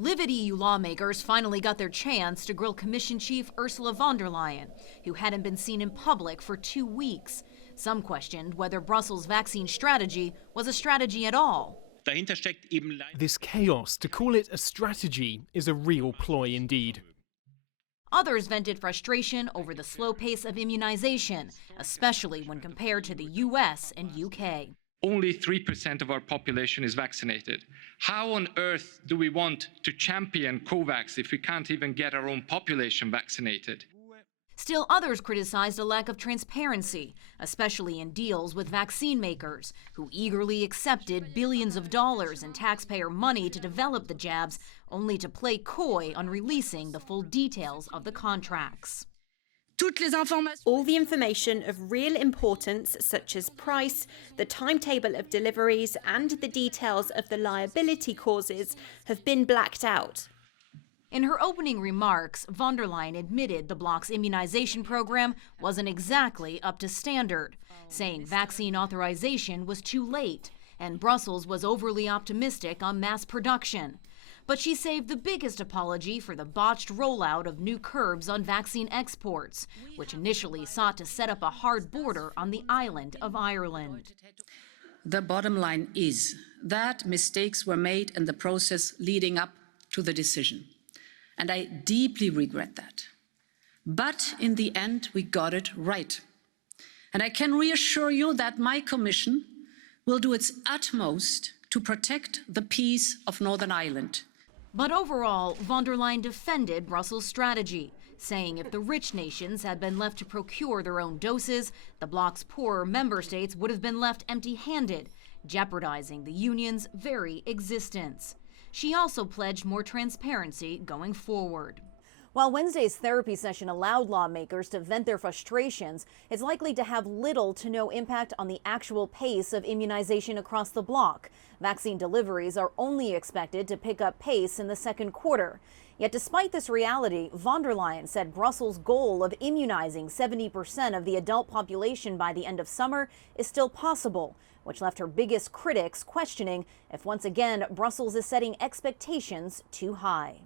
Livid EU lawmakers finally got their chance to grill Commission Chief Ursula von der Leyen, who hadn't been seen in public for 2 weeks. Some questioned whether Brussels' vaccine strategy was a strategy at all. This chaos, to call it a strategy, is a real ploy indeed. Others vented frustration over the slow pace of immunization, especially when compared to the US and UK. Only 3% of our population is vaccinated. How on earth do we want to champion COVAX if we can't even get our own population vaccinated? Still, others criticized a lack of transparency, especially in deals with vaccine makers, who eagerly accepted billions of dollars in taxpayer money to develop the jabs, only to play coy on releasing the full details of the contracts. All the information of real importance, such as price, the timetable of deliveries, and the details of the liability causes, have been blacked out. In her opening remarks, von der Leyen admitted the bloc's immunization program wasn't exactly up to standard, saying vaccine authorization was too late and Brussels was overly optimistic on mass production. But she saved the biggest apology for the botched rollout of new curbs on vaccine exports, which initially sought to set up a hard border on the island of Ireland. The bottom line is that mistakes were made in the process leading up to the decision. And I deeply regret that. But in the end, we got it right. And I can reassure you that my Commission will do its utmost to protect the peace of Northern Ireland. But overall, von der Leyen defended Brussels' strategy, saying if the rich nations had been left to procure their own doses, the bloc's poorer member states would have been left empty-handed, jeopardizing the union's very existence. She also pledged more transparency going forward. While Wednesday's therapy session allowed lawmakers to vent their frustrations, it's likely to have little to no impact on the actual pace of immunization across the bloc. Vaccine deliveries are only expected to pick up pace in the second quarter. Yet despite this reality, von der Leyen said Brussels' goal of immunizing 70% of the adult population by the end of summer is still possible, which left her biggest critics questioning if once again Brussels is setting expectations too high.